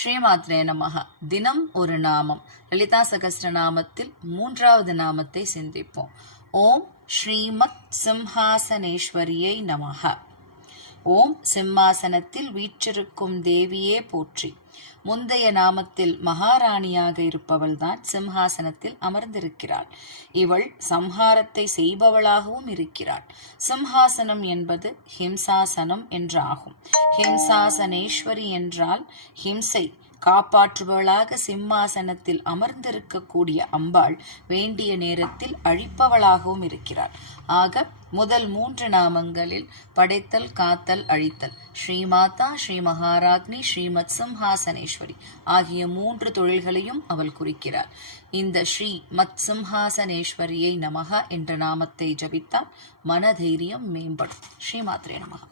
ஸ்ரீமாத்ரே நமஹ. தினம் ஒரு நாமம். லலிதா சகஸ்ரநாமத்தில் 3வது நாமத்தை சிந்திப்போம். ஓம் ஸ்ரீமத் சிம்ஹாசனேஸ்வரியை நமஹ. ஓம் சிம்மாசனத்தில் வீற்றிருக்கும் தேவியே போற்றி. முந்தைய நாமத்தில் மகாராணியாக இருப்பவள்தான் சிம்ஹாசனத்தில் அமர்ந்திருக்கிறாள். இவள் சம்ஹாரத்தை செய்பவளாகவும் இருக்கிறாள். சிம்ஹாசனம் என்பது ஹிம்சாசனம் என்றாகும். ஹிம்சாசனேஸ்வரி என்றால் ஹிம்சை காப்பாற்றுபவளாக சிம்மாசனத்தில் அமர்ந்திருக்கக்கூடிய அம்பாள் வேண்டிய நேரத்தில் அழிப்பவளாகவும் இருக்கிறாள். ஆக முதல் 3 நாமங்களில் படைத்தல், காத்தல், அழித்தல், ஸ்ரீமாதா, ஸ்ரீ மகாராக்னி, ஸ்ரீமத் சிம்ஹாசனேஸ்வரி ஆகிய 3 தொழில்களையும் அவள் குறிக்கிறாள். இந்த ஸ்ரீ மத் சிம்ஹாசனேஸ்வரியை நமஹ என்ற நாமத்தை ஜபித்தால் மனதைரியம் மேம்படும். ஸ்ரீமாத்ரே நமஹ.